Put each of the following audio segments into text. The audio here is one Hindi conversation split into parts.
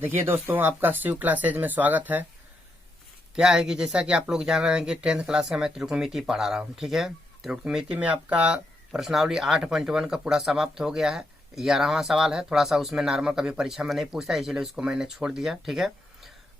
देखिए दोस्तों, आपका शिव क्लासेज में स्वागत है। क्या है कि जैसा कि आप लोग जान रहे हैं कि 10th क्लास का मैं त्रिकोणमिति पढ़ा रहा हूँ। ठीक है, त्रिकोणमिति में आपका प्रश्नावली 8.1 का पूरा समाप्त हो गया है। 11वां सवाल है, थोड़ा सा उसमें नॉर्मल कभी परीक्षा में नहीं पूछता, इसलिए उसको मैंने छोड़ दिया। ठीक है,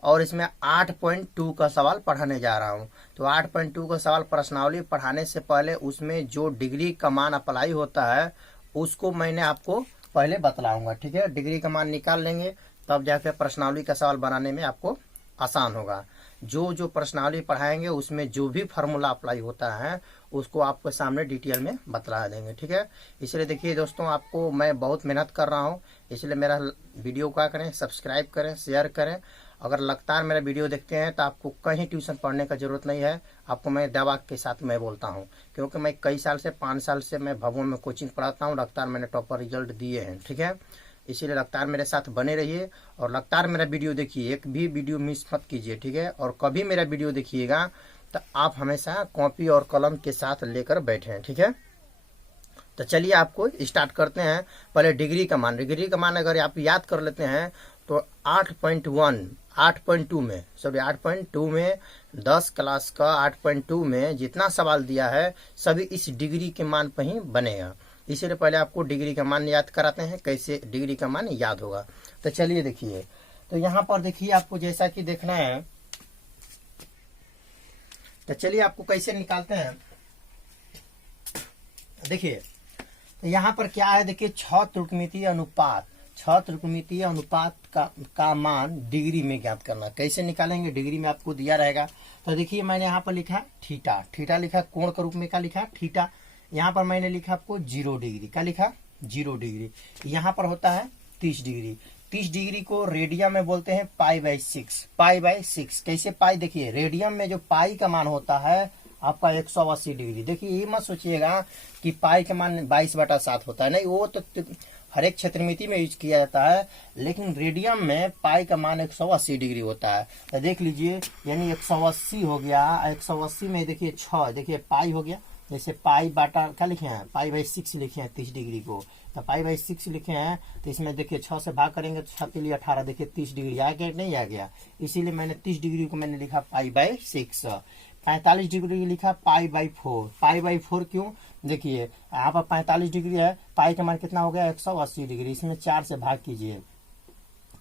और इसमें 8.2 का सवाल पढ़ाने जा रहा हूँ। तो 8.2 का सवाल प्रश्नावली पढ़ाने से पहले उसमें जो डिग्री का मान अप्लाई होता है उसको मैंने आपको पहले बतलाऊंगा। ठीक है, डिग्री का मान निकाल लेंगे तब जाकर प्रश्नावली का सवाल बनाने में आपको आसान होगा। जो जो प्रश्नावली पढ़ाएंगे उसमें जो भी फार्मूला अप्लाई होता है उसको आपके सामने डिटेल में बतला देंगे। ठीक है, इसलिए देखिए दोस्तों, आपको मैं बहुत मेहनत कर रहा हूँ, इसलिए मेरा वीडियो क्या करें, सब्सक्राइब करें, शेयर करें। अगर लगातार मेरा वीडियो देखते हैं तो आपको कहीं ट्यूशन पढ़ने का जरूरत नहीं है। आपको मैं दावा के साथ मैं बोलता हूँ, क्योंकि मैं कई साल से 5 साल से मैं भवन में कोचिंग पढ़ाता हूँ। लगातार मैंने टॉपर रिजल्ट दिए हैं। ठीक है, इसीलिए लगातार मेरे साथ बने रहिए और लगातार मेरा वीडियो देखिए, एक भी वीडियो मिस मत कीजिए। ठीक है, और कभी मेरा वीडियो देखिएगा तो आप हमेशा कॉपी और कलम के साथ लेकर बैठें। ठीक है, तो चलिए आपको स्टार्ट करते हैं। पहले डिग्री का मान, डिग्री का मान अगर आप याद कर लेते हैं तो 8.2 में 8.2 में 10 क्लास का 8.2 में जितना सवाल दिया है सभी इस डिग्री के मान पर ही बनेगा। इसीलिए पहले आपको डिग्री का मान याद कराते हैं, कैसे डिग्री का मान याद होगा। तो चलिए देखिए, तो यहाँ पर देखिए आपको जैसा कि देखना है, तो चलिए आपको कैसे निकालते हैं देखिए। तो यहाँ पर क्या है, देखिए 6 त्रिकोणमितीय अनुपात, 6 त्रिकोणमितीय अनुपात का मान डिग्री में ज्ञात करना। कैसे निकालेंगे, डिग्री में आपको दिया रहेगा। तो देखिए मैंने यहाँ पर लिखा थीटा, थीटा लिखा, कोण के रूप में क्या लिखा, थीटा। यहाँ पर मैंने लिखा आपको 0 डिग्री, क्या लिखा, 0 डिग्री। यहाँ पर होता है 30 डिग्री। 30 डिग्री को रेडियन में बोलते हैं पाई/6, पाई/6। कैसे पाई, देखिए रेडियन में जो पाई का मान होता है आपका 180 डिग्री। देखिए ये मत सोचिएगा कि पाई का मान 22/7 होता है, नहीं, वो तो हर एक क्षेत्रमिति में यूज किया जाता है, लेकिन रेडियन में पाई का मान 180 डिग्री होता है। तो देख लीजिए, यानी 180 हो गया, 180 में देखिए 6, देखिए पाई हो गया। जैसे पाई बाटा क्या लिखे हैं, पाई/6 लिखे हैं 30 डिग्री को। तो पाई/6 लिखे हैं, तो इसमें देखिए 6 से भाग करेंगे तो 6 के लिए 18, देखिए 30 डिग्री आ गया, नहीं आ गया। इसीलिए मैंने 30 डिग्री को मैंने लिखा पाई/6। 45 डिग्री लिखा पाई/4, पाई/4 क्यों, देखिए यहाँ पर 45 डिग्री है, पाई का मान कितना हो गया 180 डिग्री। इसमें 4 से भाग कीजिए,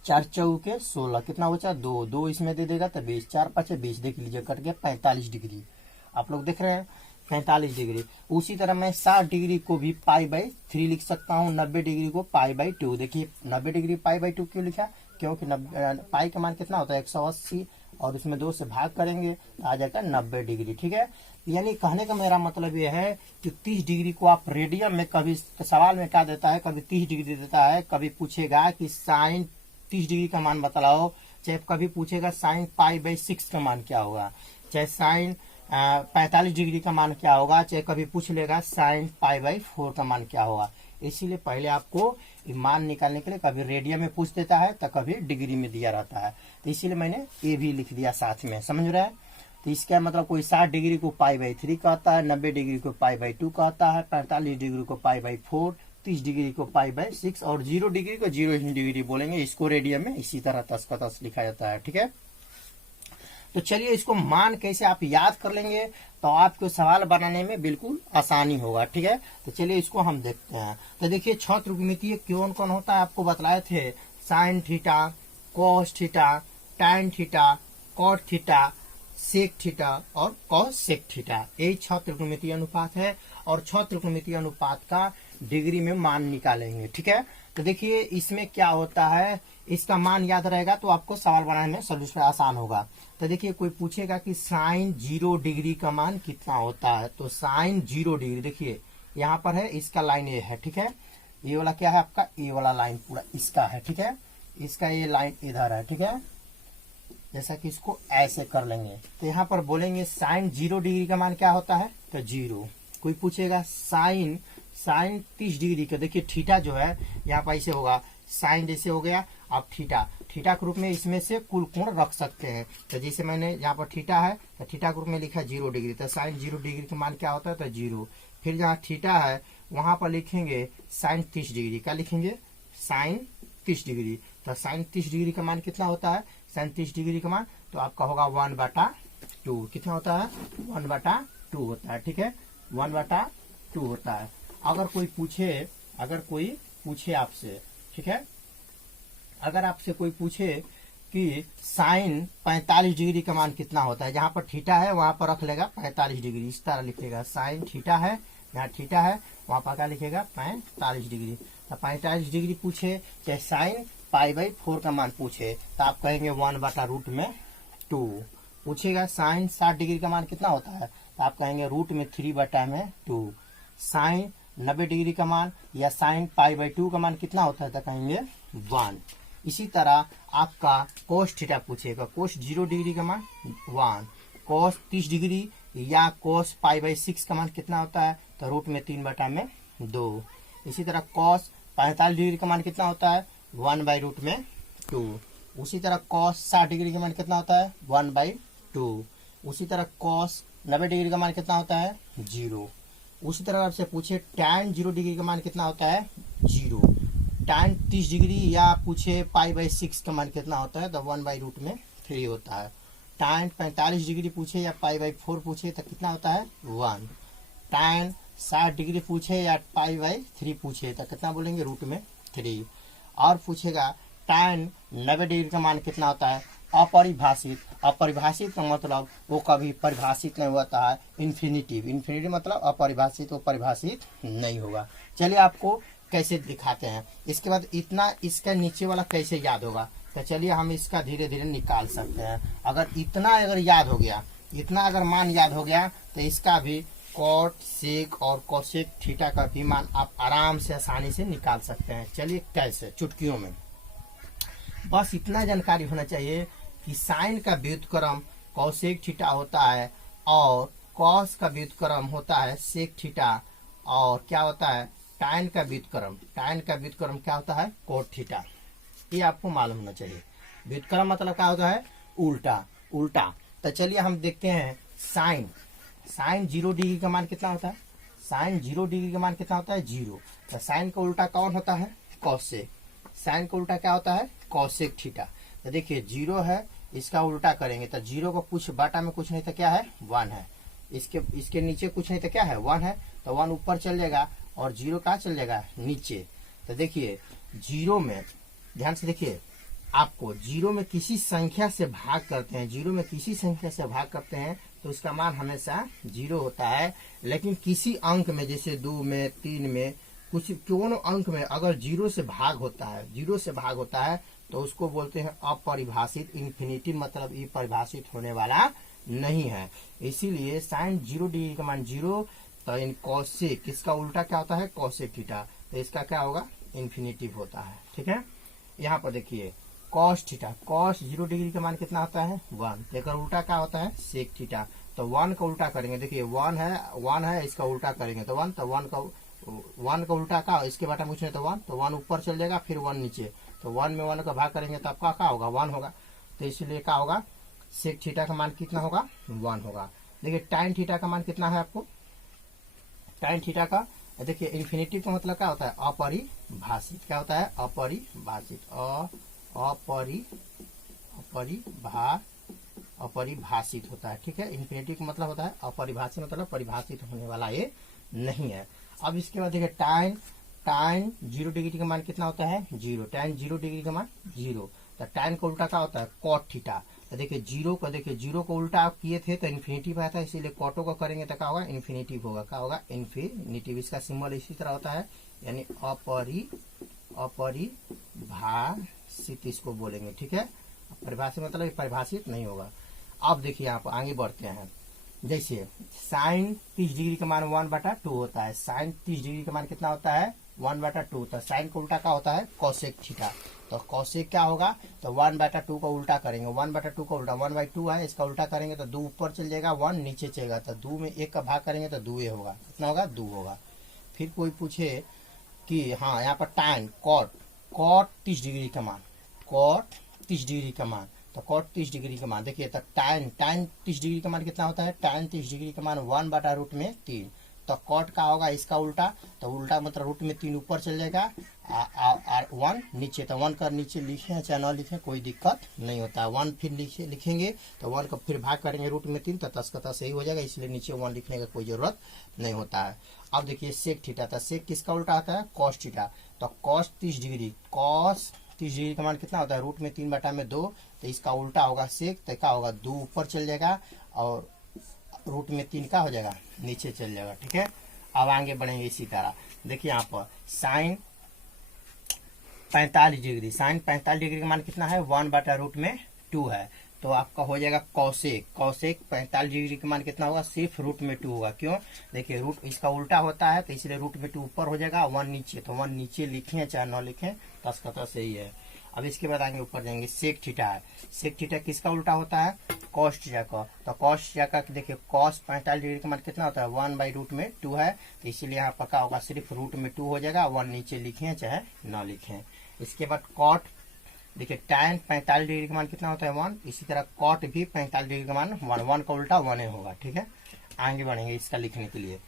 4 चौके 16, कितना बचा 2, 2 इसमें दे देगा तो 20, 4 5 20, देख लीजिए कट गया 45 डिग्री। आप लोग देख रहे हैं 45 डिग्री। उसी तरह मैं 60 डिग्री को भी पाई/3 लिख सकता हूँ, 90 डिग्री को पाई/2। देखिए 90 डिग्री पाई/2 क्यों लिखा, क्योंकि पाई का मान कितना होता है 180, और उसमें 2 से भाग करेंगे तो आ जाएगा 90 डिग्री। ठीक है, यानी कहने का मेरा मतलब यह है कि 30 डिग्री को आप रेडियन में, कभी सवाल में क्या देता है, कभी 30 डिग्री देता है, कभी पूछेगा कि साइन 30 डिग्री का मान बतलाओ, चाहे कभी पूछेगा साइन पाई/6 का मान क्या होगा, चाहे साइन 45 डिग्री का मान क्या होगा, चाहे कभी पूछ लेगा साइन पाई/4 का मान क्या होगा। इसीलिए पहले आपको मान निकालने के लिए कभी रेडियन में पूछ देता है तो कभी डिग्री में दिया रहता है, तो इसीलिए मैंने ये भी लिख दिया साथ में, समझ रहे हैं। तो इसका मतलब कोई 60 डिग्री को पाई/3 कहता है, 90 डिग्री को पाई/2 कहता है, 45 डिग्री को पाई/4, 30 डिग्री को पाई/6 और 0 डिग्री को 0 डिग्री बोलेंगे। इसको रेडियन में इसी तरह 10 का 10 लिखा जाता है। ठीक है, तो चलिए इसको मान कैसे आप याद कर लेंगे तो आपको सवाल बनाने में बिल्कुल आसानी होगा। ठीक है, तो चलिए इसको हम देखते हैं। तो देखिए 6 त्रिकोणमितीय कौन कौन होता है, आपको बतलाए थे, sine theta, cos theta, tan theta, cot theta, sec theta और कॉसेक थीटा। यही 6 त्रिकोणमितीय अनुपात है और 6 त्रिकोणमितीय अनुपात का डिग्री में मान निकालेंगे। ठीक है, तो देखिए इसमें क्या होता है, इसका मान याद रहेगा तो आपको सवाल बनाने में सोल्यूशन आसान होगा। तो देखिए कोई पूछेगा कि साइन 0 डिग्री का मान कितना होता है, तो साइन 0 डिग्री देखिए यहाँ पर है, इसका लाइन ये है। ठीक है, ये वाला क्या है आपका, ये वाला लाइन पूरा इसका है। ठीक है, इसका ये लाइन इधर है। ठीक है, जैसा कि इसको ऐसे कर लेंगे तो यहाँ पर बोलेंगे साइन 0 डिग्री का मान क्या होता है, तो 0। कोई पूछेगा साइन 30 डिग्री का, देखिए थीटा जो है यहाँ पर ऐसे होगा, साइन जैसे हो गया, आप थीटा के रूप में इसमें से कुल कोण रख सकते हैं। तो जैसे मैंने यहाँ पर थीटा है तो थीटा के रूप में लिखा 0 डिग्री, तो साइन 0 डिग्री का मान क्या होता है, तो 0। फिर जहाँ थीटा है वहां पर लिखेंगे साइन 30 डिग्री, क्या लिखेंगे, साइन 30 डिग्री। तो साइन 30 डिग्री का मान कितना होता है, साइन 30 डिग्री का मान तो आपका होगा 1/2। कितना होता है, 1/2 होता है। ठीक है, 1/2 होता है। अगर कोई पूछे आपसे, ठीक है, अगर आपसे कोई पूछे कि साइन 45 डिग्री का मान कितना होता है, जहां पर थीटा है वहां पर रख लेगा 45 डिग्री, इस तरह लिखेगा। साइन थीटा है, यहाँ थीटा है, वहां पर क्या लिखेगा 45 डिग्री। तो 45 डिग्री पूछे चाहे साइन π/4 का मान पूछे तो आप कहेंगे 1/√2। पूछेगा साइन 60 डिग्री का मान कितना होता है तो आप कहेंगे √3/2। साइन 90 डिग्री का मान या साइन π/2 का मान कितना होता है तो कहेंगे 1। इसी तरह आपका कोस थीटा पूछेगा, कोस 0 डिग्री का मान 1। कोस 30 डिग्री या कोस π/6 का मान कितना होता है तो √3/2। इसी तरह कॉस 45 डिग्री का मान कितना होता है 1/√2। उसी तरह कॉस 60 डिग्री का मान कितना होता है 1/2। उसी तरह कॉस 90 डिग्री का मान कितना होता है 0। उसी तरह आपसे पूछे tan 0 डिग्री का मान कितना होता है 0। tan 30 डिग्री या पूछे π/6 का मान कितना होता है तो 1/√3 होता है। tan 45 डिग्री पूछे या π/4 पूछे तो कितना होता है 1। tan 60 डिग्री पूछे या π/3 पूछे तो कितना बोलेंगे √3। और पूछेगा tan 90 डिग्री का मान कितना होता है अपरिभाषित। अपरिभाषित का मतलब वो कभी परिभाषित नहीं होता है, इन्फिनिटिव। इन्फिनिटिव मतलब अपरिभाषित, वो परिभाषित नहीं होगा। चलिए आपको कैसे दिखाते हैं। इसके बाद इतना इसका नीचे वाला कैसे याद होगा तो चलिए हम इसका धीरे धीरे निकाल सकते हैं। अगर याद हो गया, इतना अगर मान याद हो गया तो इसका भी कॉट सेक और कोसेक थीटा का भी मान आप आराम से आसानी से निकाल सकते हैं। चलिए कैसे, चुटकियों में बस इतना जानकारी होना चाहिए कि साइन का व्युत्क्रम कोसेक थीटा होता है और कॉस का व्युत्क्रम होता है सेक थीटा, और क्या होता है टाइन का व्युत्क्रम क्या होता है कोट थीटा। ये आपको मालूम होना चाहिए। व्युत्क्रम मतलब क्या होता है उल्टा। तो चलिए हम देखते हैं साइन 0 डिग्री का मान कितना होता है, साइन 0 डिग्री का मान कितना होता है 0। तो साइन का उल्टा कौन होता है कॉसेक। साइन का उल्टा क्या होता है कॉसेक थीटा। तो देखिए 0 है, इसका उल्टा करेंगे तो 0 को कुछ बाटा में कुछ नहीं तो क्या है 1 है, इसके नीचे कुछ नहीं तो क्या है 1 है, तो 1 ऊपर चल जाएगा और 0 कहाँ चल जाएगा नीचे। तो देखिए 0 में ध्यान से देखिए, आपको 0 में किसी संख्या से भाग करते हैं, तो उसका मान हमेशा 0 होता है। लेकिन किसी अंक में जैसे 2 में 3 में कुछ कोनो अंक में अगर 0 से भाग होता है तो उसको बोलते हैं अपरिभाषित। इन्फिनिटी मतलब ये परिभाषित होने वाला नहीं है। इसीलिए साइन 0 डिग्री का मान 0, तो इन कोसेक किसका उल्टा क्या होता है कोसेक थीटा, तो इसका क्या होगा इन्फिनिटिव होता है। ठीक है, यहाँ पर देखिए कॉस थीटा, कॉस 0 डिग्री का मान कितना होता है 1, तो उल्टा क्या होता है सेक थीटा। तो 1 का उल्टा करेंगे, देखिए 1 है इसका उल्टा करेंगे तो 1, तो 1 का उल्टा का इसके बाटा पूछने तो 1, तो 1 ऊपर चल जाएगा फिर 1 नीचे, तो 1 में 1 का भाग करेंगे तो आपका क्या होगा 1 होगा। तो इसलिए क्या होगा सेक थीटा का मान कितना होगा 1 होगा। देखिए टाइन थीटा का मान कितना है आपको, टाइन थीटा का देखिए इन्फिनिटी का मतलब क्या होता है अपरिभाषित। क्या होता है अपरिभाषित होता है। ठीक है, इन्फिनिटी का मतलब होता है अपरिभाषित, मतलब परिभाषित होने वाला ये नहीं है। अब इसके बाद देखिए टाइन 0 डिग्री का मान कितना होता है 0, टाइन 0 डिग्री का मान 0। तो टाइन का उल्टा क्या होता है कॉट थीटा। तो देखिए 0 को उल्टा आप किए थे तो इन्फिनिटी पे आता है, इसीलिए कॉटो को करेंगे तो क्या होगा इन्फिनिटिव होगा। क्या होगा इन्फिनिटिव। इसका सिंबल इसी तरह होता है, यानी अपरिभाषित इसको बोलेंगे। ठीक है, परिभाषित मतलब परिभाषित नहीं होगा। अब देखिए आप आगे बढ़ते हैं। जैसे साइन 30 डिग्री का मान 1/2 होता है, साइन 30 डिग्री का मान कितना होता है 1/2। तो साइन का उल्टा क्या होता है कोसेक थीटा। तो कोसेक क्या होगा तो 1/2 का उल्टा करेंगे, 1/2 का उल्टा 1/2 है, इसका उल्टा करेंगे तो 2 ऊपर चल जाएगा 1 नीचे चलेगा, तो 2 में 1 का भाग करेंगे तो 2 होगा। कितना होगा 2 होगा। फिर कोई पूछे कि हाँ यहाँ पर टाइन कॉट 30 डिग्री का मान, कॉट 30 डिग्री का मान, तो कॉट 30 डिग्री का मान देखिए तो टाइन 30 डिग्री का मान कितना होता है, टाइन 30 डिग्री का मान 1/√3। तो कॉट का होगा इसका उल्टा, तो उल्टा मतलब रूट में 3 ऊपर चल जाएगा और 1 नीचे, तो 1 का नीचे लिखे चाहे न लिखे कोई दिक्कत नहीं होता है। 1 फिर लिखेंगे तो 1 का फिर भाग करेंगे रूट में 3, तो 10 का 10 सही हो जाएगा, इसलिए नीचे 1 लिखने का कोई जरूरत नहीं होता है। अब देखिए सेक थीटा, तो सेक किसका उल्टा आता है? कॉस थीटा, तो कॉस 30 डिग्री, कॉस 30 डिग्री का मान कितना होता है? रूट में 3/2, तो इसका उल्टा होगा सेक, तो क्या होगा 2 ऊपर चल जाएगा और रूट में 3 का हो जाएगा नीचे चल जाएगा। ठीक है, अब आगे बढ़ेंगे इसी तरह। देखिए यहाँ पर साइन 45 डिग्री, साइन 45 डिग्री का मान कितना है? 1/√2 है, तो आपका हो जाएगा कौसेक, कौसेक 45 डिग्री का मान कितना होगा? सिर्फ रूट में 2 होगा। क्यों? देखिए रूट इसका उल्टा होता है, तो इसलिए रूट में 2 ऊपर हो जाएगा, 1 नीचे, तो 1 नीचे लिखें चाहे न लिखें 10 का 10 सही है। अब इसके बाद आगे ऊपर जाएंगे, सेक थीटा है, सेक थीटा किसका उल्टा होता है? कॉस थीटा का, तो कॉस थीटा का देखिए कॉस 45 डिग्री का मान कितना होता है? 1/√2 है, तो इसीलिए यहाँ पर क्या होगा? सिर्फ रूट में 2 हो जाएगा, 1 नीचे लिखें चाहे न लिखें। इसके बाद कॉट, देखिए tan 45 डिग्री का मान कितना होता है? 1, इसी तरह कॉट भी 45 डिग्री का मान 1 का उल्टा 1 होगा। ठीक है, आगे बढ़ेंगे इसका लिखने के लिए।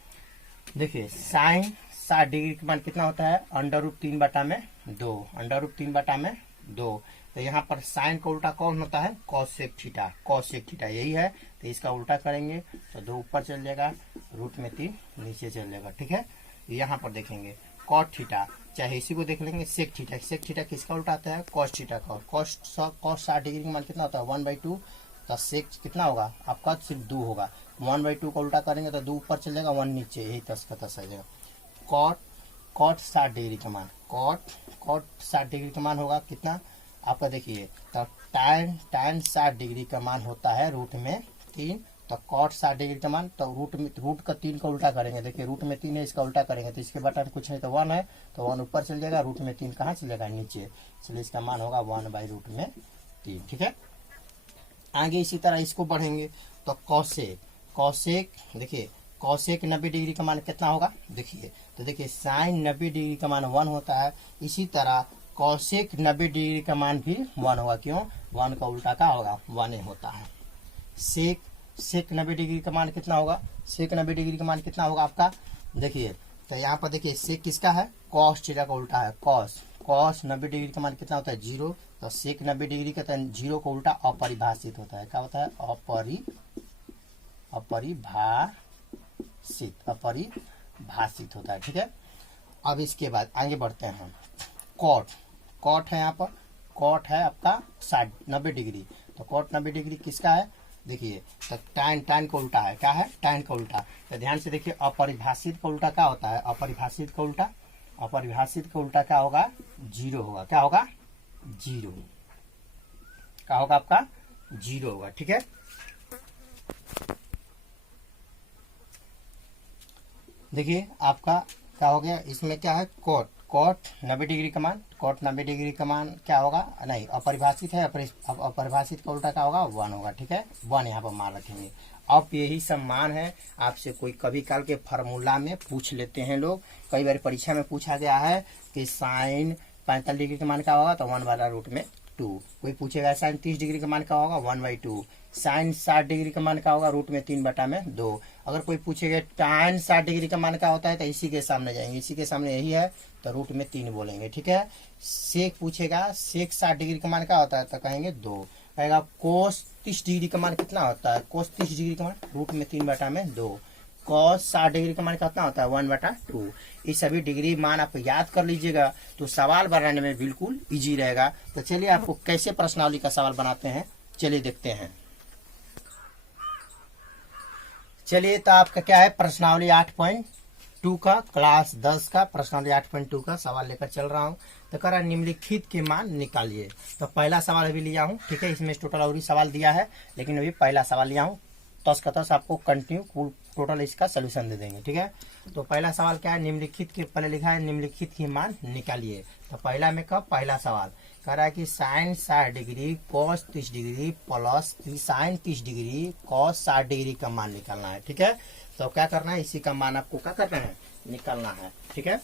देखिए साइन 60 डिग्री का मान कितना होता है? √3/2, √3/2, तो यहाँ पर साइन का उल्टा कौन होता है? कॉसेक थीटा, कॉसेक थीटा यही है, तो इसका उल्टा करेंगे तो 2 ऊपर चल जाएगा, रूट में 3 नीचे चल जाएगा। ठीक है, यहाँ पर देखेंगे कॉट थीटा, चाहे इसी को देख लेंगे सेक थीटा, सेक थीटा किसका उल्टा आता है? कॉस थीटा का, कॉस 60 डिग्री का मान कितना होता है? 1/2, तो सेक कितना होगा आपका? सिर्फ 2 होगा, 1/2 का उल्टा करेंगे तो 2 ऊपर चल जाएगा, 1 नीचे, यही 10 का 10 आ जाएगा। कॉट 60 डिग्री का मान, कॉट 60 डिग्री का मान होगा कितना आपका? देखिए तो tan 60 डिग्री का मान होता है रूट में 3, तो कॉट 60 डिग्री का मान, तो रूट का 3 का उल्टा करेंगे, देखिए रूट में 3 है, इसका उल्टा करेंगे तो इसके बटन कुछ नहीं, तो 1 है, तो 1 ऊपर चल जाएगा, रूट में 3 कहाँ चलेगा? नीचे, इसलिए इसका मान होगा 1/√3। ठीक है, आगे इसी तरह इसको बढ़ेंगे तो कौसेक, कौसेक देखिए कौसेक 90 डिग्री का मान कितना होगा? देखिए तो देखिए साइन 90 डिग्री का मान 1 होता है, इसी तरह कौसेक 90 डिग्री का मान भी 1 होगा। क्यों? 1 का उल्टा का होगा 1 होता है। सेक 90 डिग्री का मान कितना होगा? सेक 90 डिग्री का मान कितना होगा आपका? देखिए तो यहाँ पर देखिए सेक किसका है? कॉस थीटा का उल्टा है, कॉस 90 डिग्री का मान कितना होता है? 0, तो सेक 90 डिग्री का 0 का उल्टा अपरिभाषित होता है। क्या होता है? अपरिभाषित होता है। ठीक है, अब इसके बाद आगे बढ़ते हैं हम। कॉट है, यहाँ पर कॉट है आपका 90 डिग्री, तो कॉट 90 डिग्री किसका है? देखिए तो tan का उल्टा है, क्या है? tan का उल्टा, तो ध्यान से देखिए अपरिभाषित का उल्टा क्या होता है? अपरिभाषित का उल्टा क्या होगा? 0 होगा। क्या होगा? 0, क्या होगा आपका? 0 होगा। ठीक है, देखिए आपका क्या हो गया? इसमें क्या है? कॉट 90 डिग्री का मान, कॉट 90 डिग्री का मान क्या होगा? नहीं, अपरिभाषित है, अपरिभाषित का उल्टा क्या होगा? 1 होगा। ठीक है, 1 यहाँ पर मान रखेंगे। अब यही सब मान है, आपसे कोई कभी काल के फार्मूला में पूछ लेते हैं लोग, कई बार परीक्षा में पूछा गया है कि साइन 45 डिग्री का मान क्या होगा? तो 1/√2। कोई पूछेगा साइन 30 डिग्री का मान क्या होगा? 1/2। साइन 60 डिग्री का मान क्या होगा? रूट में 3/2। अगर कोई पूछेगा tan 60 डिग्री का मान क्या होता है, तो इसी के सामने जाएंगे, इसी के सामने यही है, तो रूट में 3 बोलेंगे। ठीक है, सेक पूछेगा सेक 60 डिग्री का मान क्या होता है, तो कहेंगे 2। कहेगा कोस 30 डिग्री का मान कितना होता है? कोस 30 डिग्री का मान रूट में 3/2। कॉस 60 डिग्री का मान कितना होता है? 1/2। ये सभी डिग्री मान आप याद कर लीजिएगा, तो सवाल बनाने में बिल्कुल इजी रहेगा। तो चलिए आपको कैसे प्रश्नावली का सवाल बनाते हैं, चलिए देखते हैं। चलिए तो आपका क्या है? प्रश्नावली 8.2 का, क्लास 10 का प्रश्नावली 8.2 का सवाल लेकर चल रहा हूँ। तो कह रहा निम्नलिखित के मान निकालिए। तो पहला सवाल अभी लिया हूँ। ठीक है, इसमें टोटल और ही सवाल दिया है, लेकिन अभी पहला सवाल लिया हूँ। 10 का 10 आपको कंटिन्यू टोटल इसका सोल्यूशन दे देंगे। ठीक है, तो पहला सवाल क्या है? निम्नलिखित के, पहले लिखा है निम्नलिखित के मान निकालिए। तो पहला में कब? पहला सवाल कह रहा है कि sine 60 degree cos 30 degree plus sine 30 degree cos 60 degree का मान निकालना है। ठीक है, तो क्या करना है? इसी का मान आपको क्या करना है? निकालना है। ठीक है,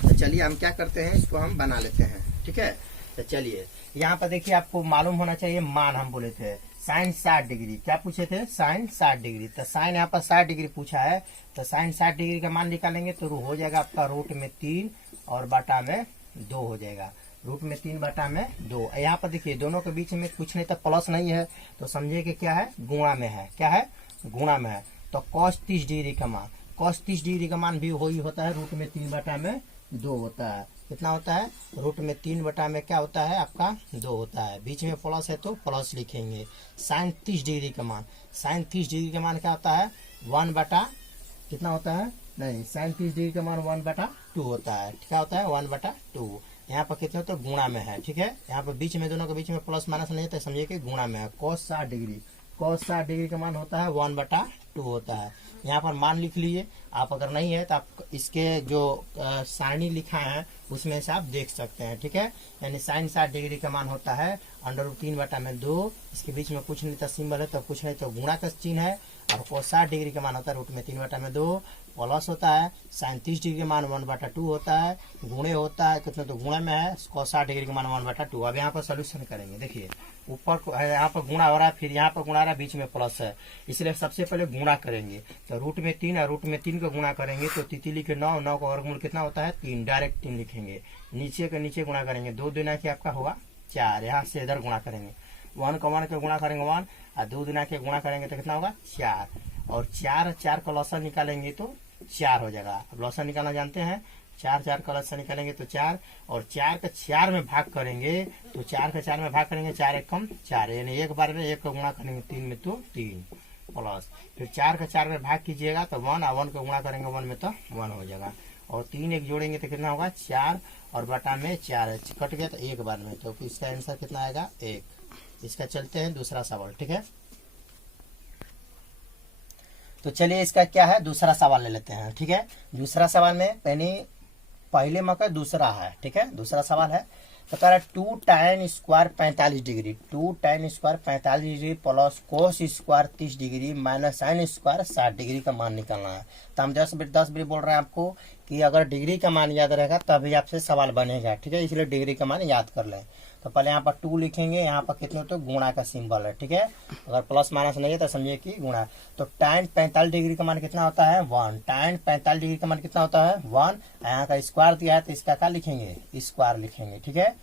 तो चलिए हम क्या करते हैं, इसको हम बना लेते हैं। ठीक है, तो चलिए यहाँ पर देखिए आपको मालूम होना चाहिए मान हम बोले थे साइन 60 डिग्री, क्या पूछे थे? Sign 60 degree. तो साइन यहाँ पर 60 डिग्री पूछा है, तो साइन 60 डिग्री का मान निकालेंगे तो हो जाएगा आपका रूट में 3 और बटा में 2 हो जाएगा। रूट में 3 बटा में 2। यहाँ पर देखिए दोनों के बीच में कुछ नहीं तो प्लस नहीं है, तो समझिए कि क्या है? गुणा में है। क्या है? गुणा में है। तो cos 30 डिग्री का मान, cos 30 डिग्री का मान भी वही होता है, रूट में 3 बटा में 2 होता है। कितना होता है? रूट में 3 बटा में क्या होता है आपका? 2 होता है। बीच में प्लस है तो प्लस लिखेंगे। साइन 30 डिग्री का मान, साइन 30 डिग्री का मान क्या होता है? 1 बटा कितना होता है? नहीं, साइन 30 डिग्री का मान 1 बटा 2 होता है। क्या होता है? 1 बटा 2। यहाँ पर कितने होते हैं? गुणा में है। ठीक है, यहाँ पर बीच में दोनों के बीच में प्लस माइनस नहीं है, तो समझिए कि गुणा में है। cos 60 डिग्री, cos 60 डिग्री का मान होता है 1 बटा 2 होता है। यहाँ पर मान लिख लीजिए। आप अगर नहीं है तो आप इसके जो सारणी लिखा है उसमें से आप देख सकते हैं। ठीक है, यानी साइन 60 डिग्री का मान होता है √3 बटा में 2। इसके बीच में कुछ नहीं तो सिंबल है, तो कुछ नहीं तो गुणा का चिन्ह है। और cos 60 डिग्री का मान होता है रूट में 3 बटा में 2 प्लस होता है। साइन 30 डिग्री का मान 1 बटा 2 होता है, गुणे होता है। कितना? तो गुणा में है। cos 60 डिग्री का मान 1 बटा 2। अब यहाँ पर सोल्यूशन करेंगे। देखिए ऊपर यहाँ पर गुणा हो रहा है, फिर यहाँ पर गुणा रहा है, बीच में प्लस है, इसलिए सबसे पहले गुणा करेंगे। तो रूट में 3 और रूट में 3 को गुणा करेंगे तो तितली के 9, 9 का वर्गमूल कितना होता है? 3। डायरेक्ट 3 लिखेंगे। नीचे के नीचे गुणा करेंगे, 2 दूना के आपका होगा 4। यहाँ से इधर गुणा करेंगे, 1 का 1 के गुणा करेंगे 1, और 2 दूना के गुणा करेंगे तो कितना होगा? 4। और 4 का लॉसन निकालेंगे तो 4 हो जाएगा। अब लॉसन निकालना जानते हैं, 4 का लॉसन निकालेंगे तो 4, और 4 का 4 में भाग करेंगे तो 4 का 4 में भाग करेंगे, 4 एक कम 4, यानी एक बार में 1 का गुणा करेंगे 3 में तो 3 प्लस, फिर 4 का 4 में भाग कीजिएगा तो 1, और 1 का गुणा करेंगे 1 में तो 1 हो जाएगा। और 3 एक जोड़ेंगे तो कितना होगा? 4, और बटा में 4 कट गया तो एक बार में, तो इसका आंसर कितना आएगा? 1। इसका चलते हैं दूसरा सवाल। ठीक है, तो चलिए इसका क्या है? दूसरा सवाल ले लेते हैं। ठीक है, दूसरा सवाल में पहले मौका दूसरा है। ठीक है, दूसरा सवाल है तो कह रहा है 2 tan square 45 degree, 2 tan square 45 degree plus cos square 30 degree minus sine square 60 degree का मान निकालना है। तो हम 10 बार बोल रहे हैं आपको कि अगर डिग्री का मान याद रहेगा तभी आपसे सवाल बनेगा। ठीक है, इसलिए डिग्री का मान याद कर लें। तो पहले यहाँ पर 2 लिखेंगे, यहाँ पर कितने तो गुणा का सिंबल है। ठीक है, अगर प्लस माइनस नहीं है तो समझिए कि गुणा। तो tan 45 डिग्री का मान कितना होता है? 1। tan 45 डिग्री का मान कितना होता है? 1। यहाँ का स्क्वायर दिया है तो इसका क्या लिखेंगे? स्क्वायर लिखेंगे। ठीक है,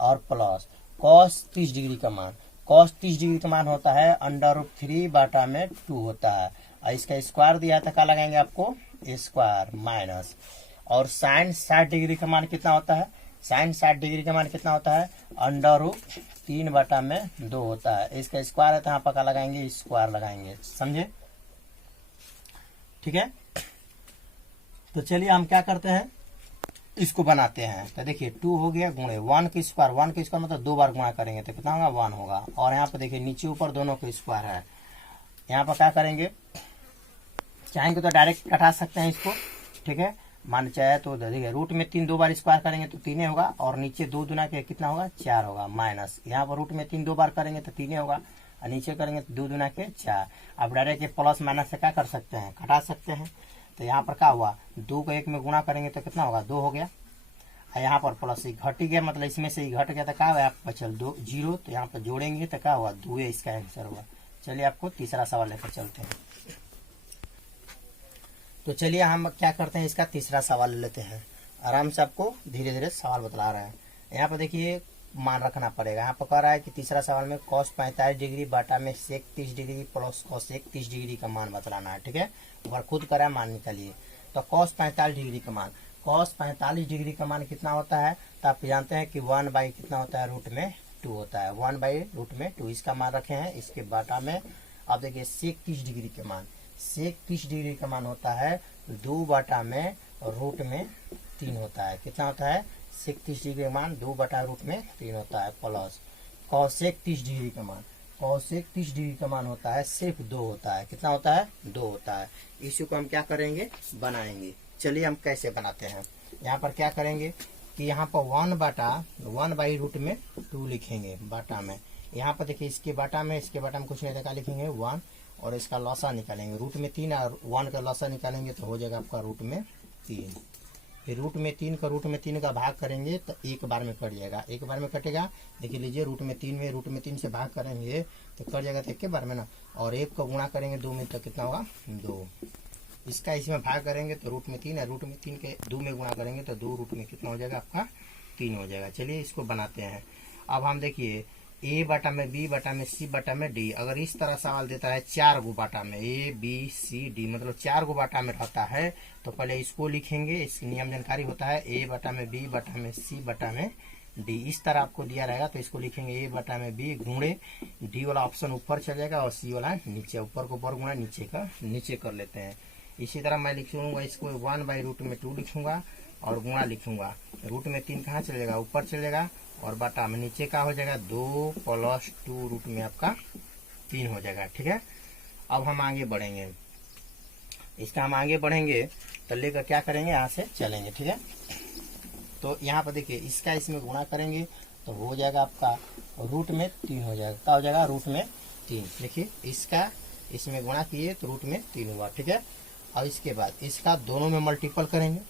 और प्लस cos 30 डिग्री का मान, cos 30 डिग्री का मान होता है √3 बटा में 2 होता है, और इसका स्क्वायर दिया है तो क्या लगाएंगे आपको? Square minus. और साइन 60 डिग्री का मान कितना होता है? साइन 60 डिग्री का मान कितना होता है? √3 बटा में 2 होता है। इसका स्क्वायर है तो यहाँ पर क्या लगाएंगे? स्क्वायर लगाएंगे। समझे? ठीक है, तो चलिए हम क्या करते हैं, इसको बनाते हैं। तो देखिए 2 हो गया गुणे 1 का स्क्वायर, 1 का स्क्वायर मतलब 2 बार गुणा करेंगे तो कितना होगा? 1 होगा। और यहाँ पर देखिए नीचे ऊपर दोनों का स्क्वायर है। यहाँ पर क्या करेंगे, चाहेंगे तो डायरेक्ट घटा सकते हैं इसको। ठीक है, मान चाहे तो देखिए रूट में 3 2 बार स्क्वायर करेंगे तो 3 होगा, और नीचे 2 दूना के कितना होगा? 4 होगा, माइनस यहाँ पर रूट में 3 2 बार करेंगे तो 3 होगा, और नीचे करेंगे तो 2 दूना के 4। अब डायरेक्ट प्लस माइनस से क्या कर सकते हैं? घटा सकते हैं। तो यहाँ पर क्या हुआ? 2 को 1 में गुणा करेंगे तो कितना होगा? 2 हो गया, और यहाँ पर प्लस घट गया, मतलब इसमें से घट गया तो क्या हुआ? बचल 2 0, तो यहाँ पर जोड़ेंगे तो क्या हुआ? 2 इसका आंसर हुआ। चलिए आपको तीसरा सवाल लेकर चलते हैं। तो चलिए हम क्या करते हैं, इसका तीसरा सवाल ले लेते हैं। आराम से आपको धीरे धीरे सवाल बतला रहे हैं। यहाँ पर देखिए मान रखना पड़ेगा। यहाँ पर कह रहा है कि तीसरा सवाल में cos 45 डिग्री बटा में sec 30 degree plus cos 30 degree का मान बतलाना है। ठीक है, एक बार खुद करा मान निकालिए। तो cos 45 डिग्री का मान, cos 45 डिग्री का मान कितना होता है? तो आप जानते हैं कि 1 बाई कितना होता है? रूट में 2 होता है। 1 बाई रूट में 2 इसका मान रखे हैं। इसके बटा में अब देखिए sec 30 डिग्री के मान, sec 30 डिग्री का मान होता है 2 बटा में रूट में 3 होता है। कितना होता है? sec 30 डिग्री का मान 2 बटा रूट में 3 होता है, प्लस cosec 30 डिग्री का मान, cosec 30 डिग्री का मान होता है सिर्फ 2 होता है। कितना होता है? 2 होता है। इसी को हम क्या करेंगे? बनाएंगे। चलिए हम कैसे बनाते हैं। यहाँ पर क्या करेंगे कि यहाँ पर 1 बाई रूट में 2 लिखेंगे बाटा में। यहाँ पर देखिए इसके बाटा में कुछ नहीं देखा, लिखेंगे 1, और इसका लॉसा निकालेंगे। रूट में 3 और 1 का लॉसा निकालेंगे तो हो जाएगा आपका रूट में 3। फिर रूट में 3 का रूट में 3 का भाग करेंगे तो एक बार में कट जाएगा, एक बार में कटेगा। देखिए लीजिए रूट में 3 से भाग करेंगे तो कट जाएगा तो एक बार में ना, और 1 को गुणा करेंगे 2 में तो कितना होगा 2। इसका इसमें भाग करेंगे तो रूट में 3 है, रूट में 3 के 2 में गुणा करेंगे तो 2 रूट में कितना हो जाएगा आपका 3 हो जाएगा। चलिए इसको बनाते हैं। अब हम देखिए ए बटा में बी बटा में सी बटा में डी, अगर इस तरह सवाल देता है 4 गो बाटा में ए बी सी डी, मतलब 4 गो बाटा में रहता है तो पहले इसको लिखेंगे, इसकी नियम जानकारी होता है ए बटा में बी बटा में सी बटा में डी। इस तरह आपको दिया रहेगा तो इसको लिखेंगे ए बटा में बी गुणे डी वाला ऑप्शन ऊपर चल जाएगा और सी वाला नीचे, ऊपर को ऊपर गुणा नीचे का नीचे कर लेते हैं। इसी तरह मैं लिखूंगा इसको 1/√2 लिखूंगा और गुणा लिखूंगा। रूट में 3 कहाँ चलेगा ऊपर चलेगा और बटा में नीचे का हो जाएगा 2 + 2 रूट में आपका 3 हो जाएगा। ठीक है, अब हम आगे बढ़ेंगे, इसका हम आगे बढ़ेंगे तो लेकर क्या करेंगे यहाँ से चलेंगे। ठीक है, तो यहाँ पर देखिए इसका इसमें गुणा करेंगे तो हो जाएगा आपका रूट में 3 हो जाएगा। क्या हो जाएगा रूट में 3। देखिए इसका इसमें गुणा किए तो रूट में 3 हुआ। ठीक है, अब इसके बाद इसका दोनों में मल्टीपल करेंगे,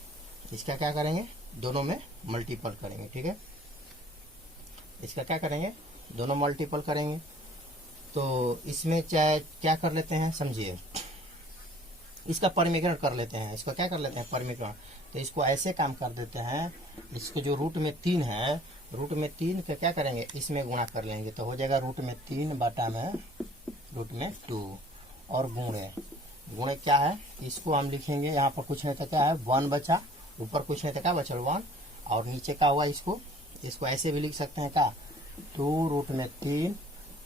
इसका क्या करेंगे दोनों में मल्टीपल करेंगे। ठीक है, इसका क्या करेंगे दोनों मल्टीपल करेंगे। तो इसमें चाहे क्या कर लेते हैं समझिए, इसका परिमीकरण कर लेते हैं, इसको क्या कर लेते हैं परिमीकरण। तो इसको ऐसे काम कर देते हैं, इसको जो रूट में 3 है, रूट में 3 का क्या करेंगे इसमें गुणा कर लेंगे तो हो जाएगा रूट में 3 बटा में रूट में 2 और गुणे गुणे क्या है इसको हम लिखेंगे यहाँ पर कुछ नहीं था क्या है 1 बचा, ऊपर कुछ नहीं था क्या बचल 1 और नीचे का हुआ इसको ऐसे भी लिख सकते हैं क्या 2 रूट में 3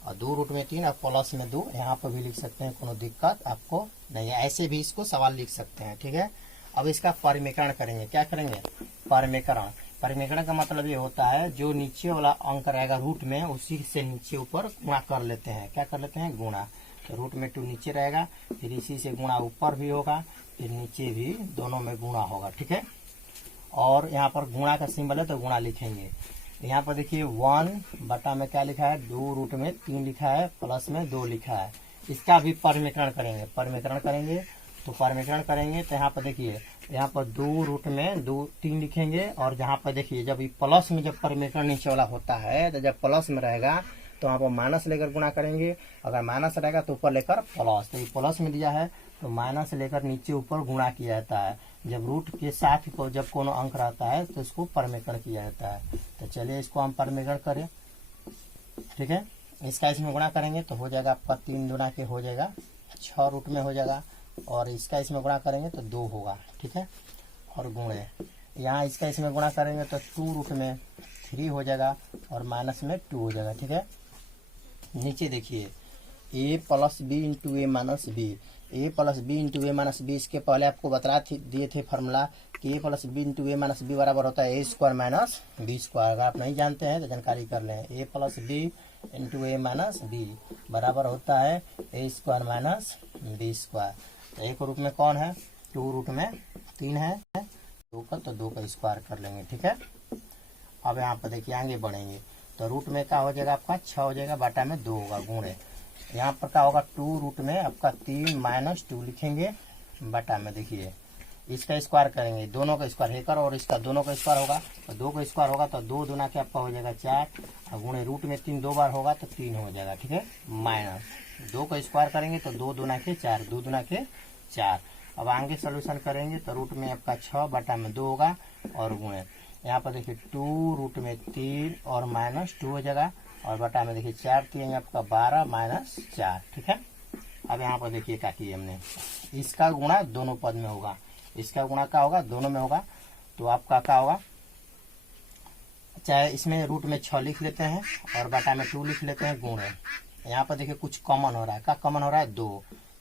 और 2 रूट में 3 और प्लस में 2 यहाँ पर भी लिख सकते हैं, कोनो दिक्कत आपको नहीं है, ऐसे भी इसको सवाल लिख सकते हैं। ठीक है, अब इसका परिमीकरण करेंगे, क्या करेंगे परिमीकरण। परिमीकरण का मतलब ये होता है जो नीचे वाला अंक रहेगा रूट में उसी से नीचे ऊपर गुणा कर लेते हैं, क्या कर लेते हैं गुणा। तो रूट में 2 नीचे रहेगा, फिर इसी से गुणा ऊपर भी होगा, फिर नीचे भी दोनों में गुणा होगा। ठीक है, और यहाँ पर गुणा का सिंबल है तो गुणा लिखेंगे। यहाँ पर देखिए 1 बटा में क्या लिखा है 2 रूट में 3 लिखा है प्लस में 2 लिखा है, इसका भी परिमीकरण करेंगे। परिमीकरण करेंगे तो परिमीकरण करेंगे तो यहाँ पर देखिए यहाँ पर 2 रूट में 3 लिखेंगे और जहाँ पर देखिए जब ये प्लस में जब परिमीकरण नीचे वाला होता है तो जब प्लस में रहेगा तो वहाँ पर माइनस लेकर गुणा करेंगे, अगर माइनस रहेगा तो ऊपर लेकर प्लस, तो ये प्लस में दिया है तो माइनस लेकर नीचे ऊपर गुणा किया जाता है। जब रूट के साथ को जब कोनो अंक रहता है तो इसको परिमीकरण किया जाता है। तो चलिए इसको हम परिमीकरण करें। ठीक है, इसका इसमें गुणा करेंगे तो हो जाएगा आपका 3 गुणा के हो जाएगा 6 रूट में हो जाएगा और इसका इसमें गुणा करेंगे तो 2 होगा। ठीक है, और गुणे यहाँ इसका इसमें गुणा करेंगे तो 2 रूट में 3 हो जाएगा और माइनस में 2 हो जाएगा। ठीक है, नीचे देखिए a + b × a - b, a + b × a - b, इसके पहले आपको बता दिए थे फार्मूला कि a + b × a - b बराबर होता है a² - b²। अगर आप नहीं जानते हैं तो जानकारी कर लें, a + b × a - b बराबर होता है a² - b²। तो एक रूट में कौन है 2 रूट में 3 है 2 का, तो 2 का स्क्वायर कर लेंगे। ठीक है, अब यहाँ पर देखिए आगे बढ़ेंगे तो रूट में क्या हो जाएगा आपका 6 हो जाएगा बटा में 2 होगा गुणे, यहाँ पर क्या होगा 2 रूट में आपका 3 - 2 लिखेंगे बटा में देखिए इसका स्क्वायर करेंगे, दोनों का स्क्वायर हेकर और इसका दोनों का स्क्वायर होगा तो 2 का स्क्वायर होगा तो 2 दूना के आपका हो जाएगा 4 और गुणे रूट में 3 2 बार होगा तो 3 हो जाएगा। ठीक है, माइनस 2 का स्क्वायर करेंगे तो 2 दूना के 4 2 दूना के 4। अब आगे सोल्यूशन करेंगे तो रूट में आपका 6 बटा में 2 होगा और गुणे यहाँ पर देखिए 2 रूट में 3 और -2 हो जाएगा और बटा में देखिए 4 3 आपका 12 - 4। ठीक है, अब यहाँ पर देखिए क्या किए हमने, इसका गुणा दोनों पद में होगा, इसका गुणा क्या होगा दोनों में होगा तो आपका क्या होगा, चाहे इसमें रूट में 6 लिख लेते हैं और बटा में 2 लिख लेते हैं गुणे। यहाँ पर देखिए कुछ कॉमन हो रहा है, क्या कॉमन हो रहा है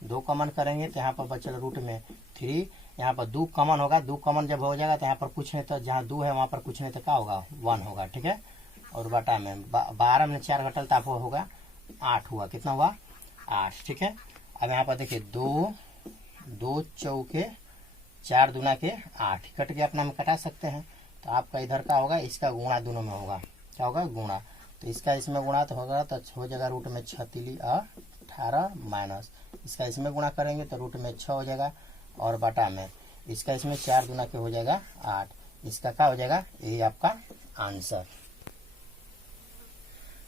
2 कॉमन करेंगे तो यहाँ पर बचल रूट में 3, यहाँ पर 2 कॉमन होगा, 2 कॉमन जब हो जाएगा तो यहाँ पर कुछ नहीं तो जहाँ 2 है वहाँ पर कुछ नहीं तो क्या होगा 1 होगा। ठीक है, और बटा में 12 में 4 घटल तो आपको होगा 8 हुआ, कितना हुआ 8। ठीक है, अब यहाँ पर देखिए 2 चौके 4 दूना के 8 कट के अपना में कटा सकते हैं तो आपका इधर का होगा इसका गुणा दोनों में होगा, क्या होगा गुणा, तो इसका इसमें गुणा तो होगा तो हो जाएगा रूट में 6 तिली 18 माइनस इसका इसमें गुणा करेंगे तो रूट में 6 हो जाएगा और बटा में इसका इसमें 4 दूना के हो जाएगा 8 इसका क्या हो जाएगा, ये आपका आंसर।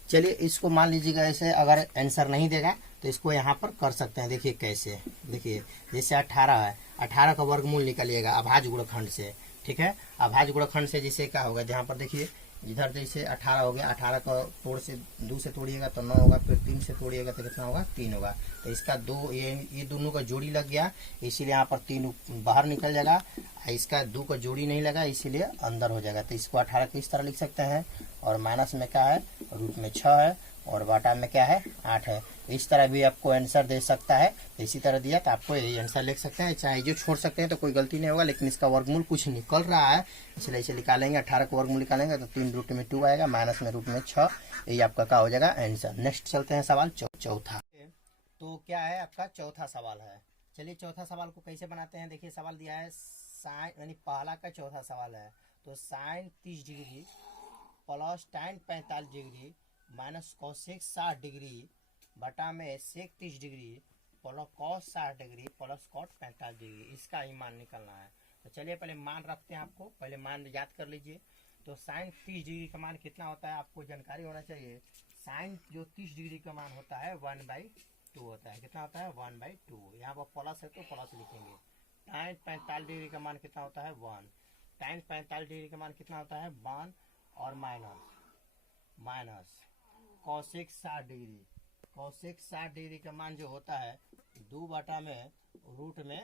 चलिए इसको मान लीजिएगा ऐसे, अगर आंसर नहीं देगा तो इसको यहाँ पर कर सकते हैं। देखिए कैसे, देखिए जैसे 18 है, 18 का वर्गमूल निकालिएगा अभाज्य गुणनखंड से, ठीक है। अभाज्य गुणनखंड से जिसे क्या होगा, जहाँ पर देखिए इधर जैसे 18 हो गया, 18 का तोड़ से 2 से तोड़िएगा तो 9 होगा, फिर 3 से तोड़िएगा तो कितना होगा, 3 होगा। तो इसका दो ये दोनों का जोड़ी लग गया, इसीलिए यहाँ पर 3 बाहर निकल जाएगा। इसका 2 का जोड़ी नहीं लगा, इसीलिए अंदर हो जाएगा। तो इसको 18 को इस तरह लिख सकते हैं, और माइनस में क्या है, रूट में 6 है, और बाटा में क्या है, 8 है। इस तरह भी आपको आंसर दे सकता है। तो इसी तरह दिया तो आपको यही आंसर लिख सकते हैं, चाहे जो छोड़ सकते हैं तो कोई गलती नहीं होगा। लेकिन इसका वर्गमूल कुछ निकल रहा है, इसलिए इसे निकालेंगे। 18 का वर्गमूल निकालेंगे तो 3 रूट में 2 आएगा, माइनस में रूट में 6। यही आपका क्या हो जाएगा, आंसर। नेक्स्ट चलते हैं सवाल चौथा। तो क्या है आपका चौथा सवाल है। चलिए चौथा सवाल को कैसे बनाते हैं, देखिए सवाल दिया है साइन, यानी पहला का चौथा सवाल है। तो sine 30 degree plus tan 45 degree minus cosec 60 degree बटा में sec 30 degree plus cos 60 degree plus cot 45 degree, इसका ही मान निकलना है। तो चलिए पहले मान रखते हैं, आपको पहले मान याद कर लीजिए। तो साइन 30 डिग्री का मान कितना होता है, आपको जानकारी होना चाहिए। साइन जो 30 डिग्री का मान होता है 1/2 होता है। कितना होता है, 1/2। यहाँ पर प्लस है तो प्लस लिखेंगे। tan 45 डिग्री का मान कितना होता है, 1। tan 45 डिग्री का मान कितना होता है, 1, और minus cosec 60 degree. Cosec 60 degree का मान जो होता है 2 बटा में रूट में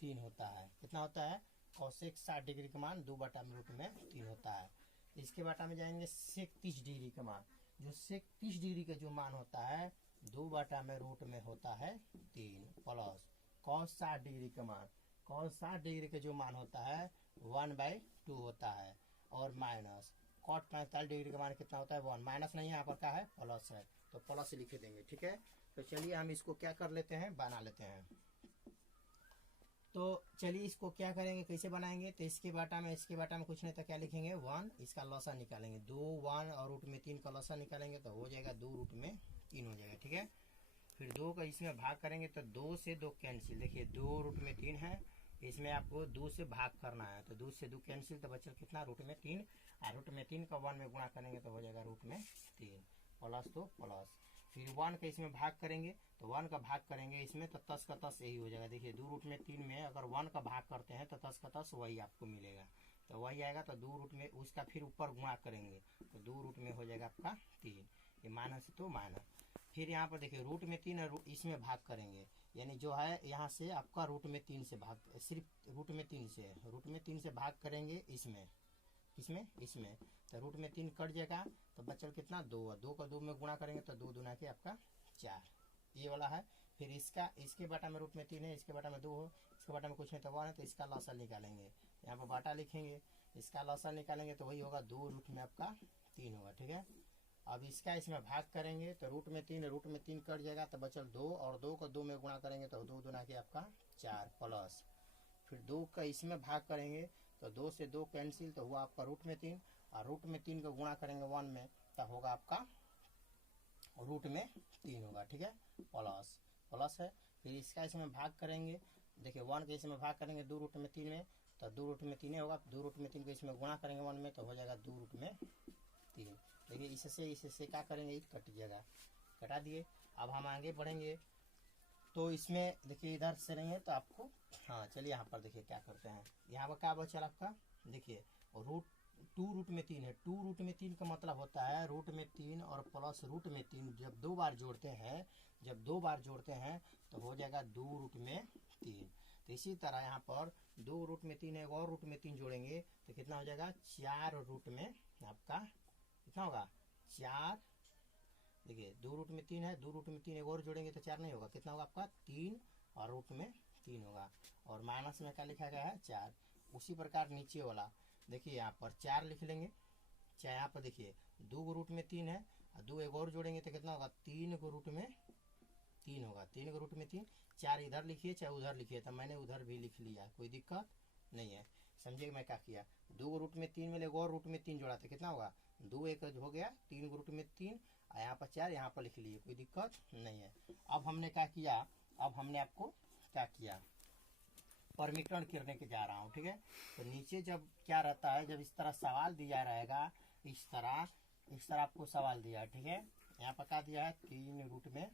3 होता है। कितना होता है, कॉसेक 60 डिग्री का मान 2 बटा में रूट में 3 होता है। इसके बटा में जाएंगे सेक 30 डिग्री का मान। जो सेक 30 डिग्री का जो मान होता है 2 बटा में रूट में होता है 3, प्लस कॉस 60 डिग्री का मान, कॉस 60 डिग्री का जो मान होता है 1/2 होता है, और माइनस कॉट 45 डिग्री का मान कितना होता है, 1। माइनस नहीं है, यहाँ पर क्या है, प्लस है, तो प्लस लिख देंगे, ठीक है। तो चलिए हम इसको क्या कर लेते हैं, बना लेते हैं। तो चलिए इसको क्या करेंगे, कैसे बनाएंगे। तो इसके बाटा में कुछ नहीं तो क्या लिखेंगे, 1। इसका लॉसा निकालेंगे, 2 1 और रूट में 3 का लॉसा निकालेंगे तो हो जाएगा 2 रूट में 3 हो जाएगा, ठीक है। फिर 2 का इसमें भाग करेंगे तो 2 से 2 कैंसिल। देखिए 2 रूट में 3 है, इसमें आपको 2 से भाग करना है, तो 2 से 2 कैंसिल, तो बचल कितना, रूट में 3। और रूट में 3 का 1 में गुणा करेंगे तो हो जाएगा रूट में 3, प्लस तो प्लस। फिर 1 का इसमें भाग करेंगे तो 1 का भाग करेंगे इसमें तो 10 का 10 यही हो जाएगा। देखिए 2 रूट में 3 में अगर 1 का भाग करते हैं तो 10 का 10 वही आपको मिलेगा, तो वही आएगा। तो 2 रूट में उसका फिर ऊपर गुणा करेंगे तो 2 रूट में हो जाएगा आपका 3, ये माइनस तो माइनस। फिर यहाँ पर देखिए रूट में 3 है, इसमें भाग करेंगे, यानी जो है यहाँ से आपका रूट में 3 से भाग, सिर्फ रूट में 3 से भाग करेंगे इसमें इसमें तो रूट में 3 कट जाएगा, तो बचल कितना, 2। 2 का 2 में गुणा करेंगे तो 2 दूना के आपका 4, ये वाला है। फिर इसके बाटा में रूट में 3 है, इसके बाटा में 2 हो, इसके बाटा में कुछ नहीं तो 1 है, तो इसका लॉसा निकालेंगे। यहाँ पर बाटा लिखेंगे, इसका लॉसा निकालेंगे तो वही होगा 2 रूट में आपका 3 होगा, ठीक है। अब इसका इसमें भाग करेंगे तो रूट में 3 कट जाएगा, तो बचल 2, और 2 को 2 में गुणा करेंगे तो 2 दूना के आपका 4, प्लस फिर 2 का इसमें भाग करेंगे तो 2 से 2 कैंसिल, तो हुआ आपका रूट में 3, और रूट में 3 का गुणा करेंगे 1 में तो होगा आपका रूट में 3 होगा, ठीक है, प्लस है। फिर इसका इसमें भाग करेंगे, देखिए 1 के इसमें भाग करेंगे 2 रूट में 3 में तो 2 रूट में 3 होगा, 2 रूट में 3 को इसमें गुणा करेंगे 1 में तो हो जाएगा 2 रूट में 3। देखिए इससे क्या करेंगे, कट जाएगा, कटा दिए। अब हम आगे बढ़ेंगे, तो इसमें देखिए इधर से नहीं है तो आपको, हाँ चलिए यहाँ पर देखिए क्या करते हैं। यहाँ पर क्या बचा आपका, देखिए टू रूट में 3 है, 2 रूट में 3 का मतलब होता है रूट में 3 और प्लस रूट में 3 जब 2 बार जोड़ते हैं तो हो जाएगा 2 रूट में 3। तो इसी तरह यहाँ पर 2 रूट में 3 है, और रूट में 3 जोड़ेंगे तो कितना हो जाएगा, 4 रूट में आपका कितना होगा, 4। देखिए 2 रूट में 3 है, 2 रूट में 3 एक और जोड़ेंगे तो 4 नहीं होगा, कितना होगा आपका 3, और रूट में 3 होगा, और माइनस में क्या लिखा गया है, 4। उसी प्रकार नीचे वाला देखिए यहाँ पर 4 लिख लेंगे, चाहे यहाँ पर देखिए 2 रूट में 3 है, 2 एक और जोड़ेंगे तो कितना होगा, 3 रूट में 3 होगा, 3 रूट में 3। 4 इधर लिखिए चाहे उधर लिखिए, तो मैंने उधर भी लिख लिया, कोई दिक्कत नहीं है। समझिए मैं क्या किया, 2 रूट में 3 में एक और रूट में 3 जोड़ा था, कितना होगा, 2 एक हो गया, 3 रूट में 3, यहाँ पर 4 यहाँ पर लिख लिए, कोई दिक्कत नहीं है। अब हमने क्या किया, अब हमने आपको क्या किया, परमीकरण करने के जा रहा हूँ, ठीक है। तो नीचे जब क्या रहता है, जब इस तरह सवाल दिया रहेगा, इस तरह आपको सवाल दिया है, ठीक है। यहाँ पर क्या दिया है, 3 रूट में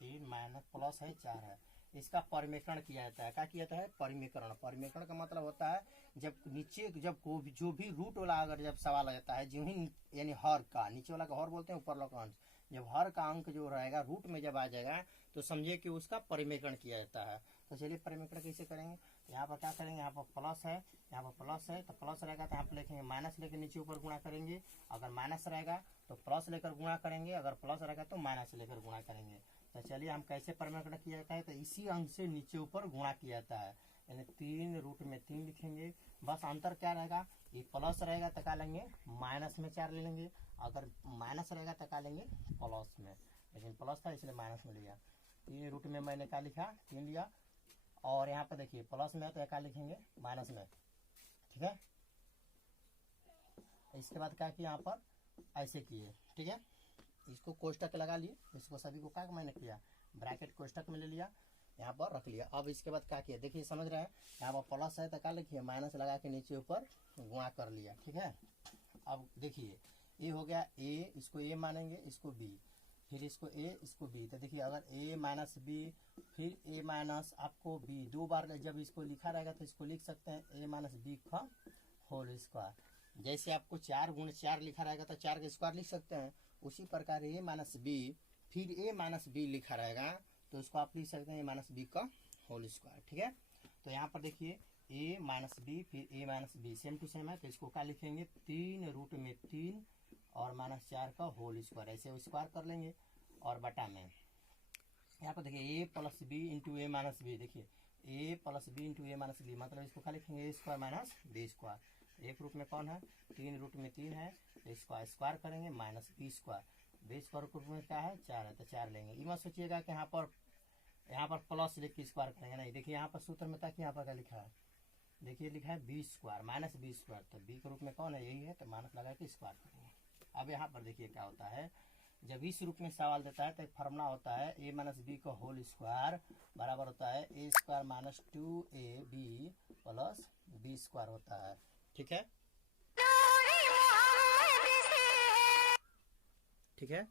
3 माइनस प्लस है 4 है, इसका परिमेकरण किया जाता है। क्या किया जाता है, परिमेकरण। परिमेकरण का मतलब होता है जब नीचे जब जो भी रूट वाला अगर जब सवाल आ जाता है, जो ही यानी हर का, नीचे वाला का हर बोलते हैं, ऊपर वाला का अंश, जब हर का अंक जो रहेगा रूट में जब आ जाएगा तो समझिए कि उसका परिमेकरण किया जाता है। तो चलिए परिमेकरण कैसे करेंगे, यहाँ पर क्या करेंगे, यहाँ पर प्लस है, यहाँ पर प्लस है, तो प्लस रहेगा तो यहाँ पर लिखेंगे माइनस लेकर नीचे ऊपर गुणा करेंगे। अगर माइनस रहेगा तो प्लस लेकर गुणा करेंगे, अगर प्लस रहेगा तो माइनस लेकर गुणा करेंगे। तो चलिए हम कैसे परिमेकरण किया जाता है, तो इसी अंक से नीचे ऊपर गुणा किया जाता है, यानी 3 रूट में 3 लिखेंगे। बस अंतर क्या रहेगा, ये प्लस रहेगा तो क्या लेंगे, माइनस में 4 ले लेंगे, अगर माइनस रहेगा तो क्या लेंगे, प्लस में, लेकिन प्लस था इसलिए माइनस में लिया। 3 रूट में मैंने क्या लिखा, 3 लिया, और यहाँ पर देखिए प्लस में है तो क्या लिखेंगे, माइनस में, ठीक है। इसके बाद क्या किया, यहाँ पर ऐसे किए, ठीक है। इसको कोष्टक लगा लिए, इसको सभी को क्या मैंने किया, ब्रैकेट कोष्टक में ले लिया, यहाँ पर रख लिया। अब इसके बाद क्या किया, देखिए समझ रहे हैं, यहाँ पर प्लस है तो क्या लिखिए, माइनस लगा के नीचे ऊपर गुणा कर लिया, ठीक है। अब देखिए ए हो गया ए, इसको ए मानेंगे, इसको बी, फिर इसको ए, इसको बी। तो देखिए अगर ए माइनस बी, फिर ए माइनस आपको बी, 2 बार जब इसको लिखा रहेगा तो इसको लिख सकते हैं ए माइनस बी का होल स्क्वायर। जैसे आपको 4 गुण 4 लिखा रहेगा तो 4 का स्क्वायर लिख सकते हैं, उसी प्रकार ए माइनस बी, फिर ए माइनस बी लिखा रहेगा तो उसको आप लिख सकते हैं ए माइनस बी का होल स्क्वायर, ठीक है। तो यहाँ पर देखिए ए माइनस बी फिर a minus b same to same है, तो इसको क्या लिखेंगे, 3 रूट में 3 और माइनस 4 का होल स्क्वायर, ऐसे स्क्वायर कर लेंगे और बटा में। यहाँ पर देखिए ए प्लस बी इंटू ए माइनस बी, देखिए ए प्लस बी इंटू ए माइनस बी, मतलब इसको क्या लिखेंगे, ए स्क्वायर माइनस बी स्क्वायर। एक रूट में कौन है, 3 रूट में 3 है, तो इसको स्क्वायर करेंगे minus b square, b square root में क्या है 4 है, तो 4 लेंगे। ये मत सोचिएगा कि यहाँ पर प्लस लिख के स्क्वायर करेंगे, नहीं। देखिए यहाँ पर सूत्र में था कि यहाँ पर क्या लिखा है, देखिए लिखा है b square minus b square, तो बी के रूप में कौन है, यही है, तो माइनस लगा के स्क्वायर करेंगे। अब यहाँ पर देखिए क्या होता है, जब इस रूप में सवाल देता है तो एक फॉर्मूला होता है ए माइनस बी का होल स्क्वायर बराबर होता है a square minus 2ab plus b square होता है, ठीक है, ठीक है।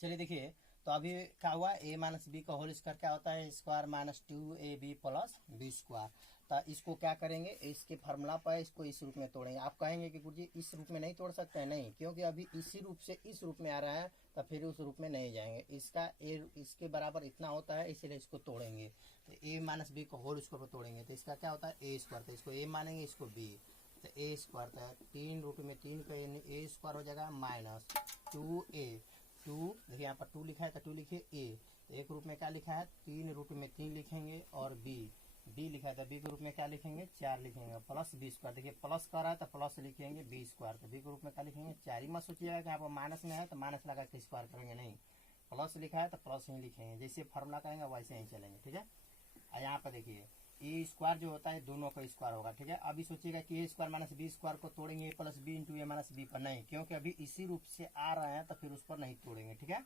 चलिए देखिए, तो अभी क्या हुआ, ए माइनस बी का होल स्क्वायर क्या होता है, square minus 2ab plus b square. तो इसको क्या करेंगे, इसके फार्मूला पर इसको इस रूप में तोड़ेंगे। आप कहेंगे कि गुरुजी इस रूप में नहीं तोड़ सकते हैं, नहीं, क्योंकि अभी इसी रूप से इस रूप में आ रहा है तो फिर उस रूप में नहीं जाएंगे, इसका ए इसके बराबर इतना होता है, इसीलिए इसको तोड़ेंगे। तो ए माइनस बी का होल स्क्वायर पर तोड़ेंगे तो इसका क्या होता है, ए स्क्वायर, तो इसको ए मानेंगे, इसको बी, तो ए स्क्वायर, तो 3 रूट में 3 का ए स्क्वायर हो जाएगा माइनस 2a, 2 देखिए यहाँ पर 2 लिखा है तो 2 लिखिए ए, तो एक रूप में क्या लिखा है, 3 रूट में 3 लिखेंगे, और बी लिखा है तो बी के रूप में क्या लिखेंगे, 4 लिखेंगे, प्लस बी स्क्वायर, देखिए प्लस कर रहा है तो प्लस लिखेंगे बी स्क्वायर, तो बी के रूप में क्या लिखेंगे 4। ही मत सोचिएगा कि यहाँ पर माइनस में है तो माइनस लगा के स्क्वायर करेंगे, नहीं, प्लस लिखा है तो प्लस ही लिखेंगे, जैसे फार्मूला करेंगे वैसे ही चलेंगे, ठीक है। और यहाँ पर देखिए ए स्क्वायर जो होता है दोनों का स्क्वायर होगा, ठीक है। अभी सोचिएगा कि ए स्क्वायर माइनस बी स्क्वायर को तोड़ेंगे ए प्लस बी इंटू ए माइनस बी पर, नहीं, क्योंकि अभी इसी रूप से आ रहे हैं तो फिर उस पर नहीं तोड़ेंगे, ठीक है।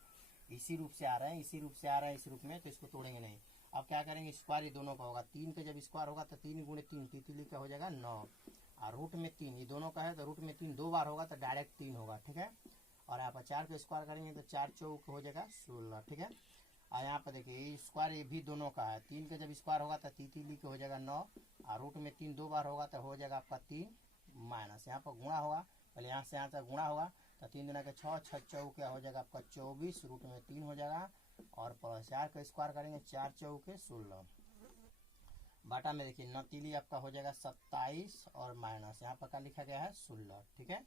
इसी रूप से आ रहे हैं, इसी रूप से आ रहा है इस रूप में, तो इसको तोड़ेंगे नहीं। अब क्या करेंगे, स्क्वायर ये दोनों का होगा, 3 का जब स्क्वायर होगा तो 3 गुणे 3 तितली का हो जाएगा 9, और रूट में 3 ये दोनों का है तो रूट में 3 2 बार होगा तो डायरेक्ट 3 होगा, ठीक है। और यहाँ पर 4 का स्क्वायर करेंगे तो 4 चौक हो जाएगा 16, ठीक है। और यहाँ पर देखिए स्क्वायर ये भी दोनों का है, 3 का जब स्क्वायर होगा तो तितली का हो जाएगा 9, और रूट में 3 2 बार होगा तो हो जाएगा आपका 3 माइनस, यहाँ पर गुणा होगा, पहले यहाँ से यहाँ तक गुणा होगा तो 3 दूना के 6, 6 चौक क्या हो जाएगा आपका 24, रूट में 3 हो जाएगा, और प्लस 4 का स्क्वायर करेंगे 4 चौके 16, बाटा में देखिए नतीली आपका हो जाएगा 27 और माइनस यहाँ पर क्या लिखा गया है 16, ठीक है।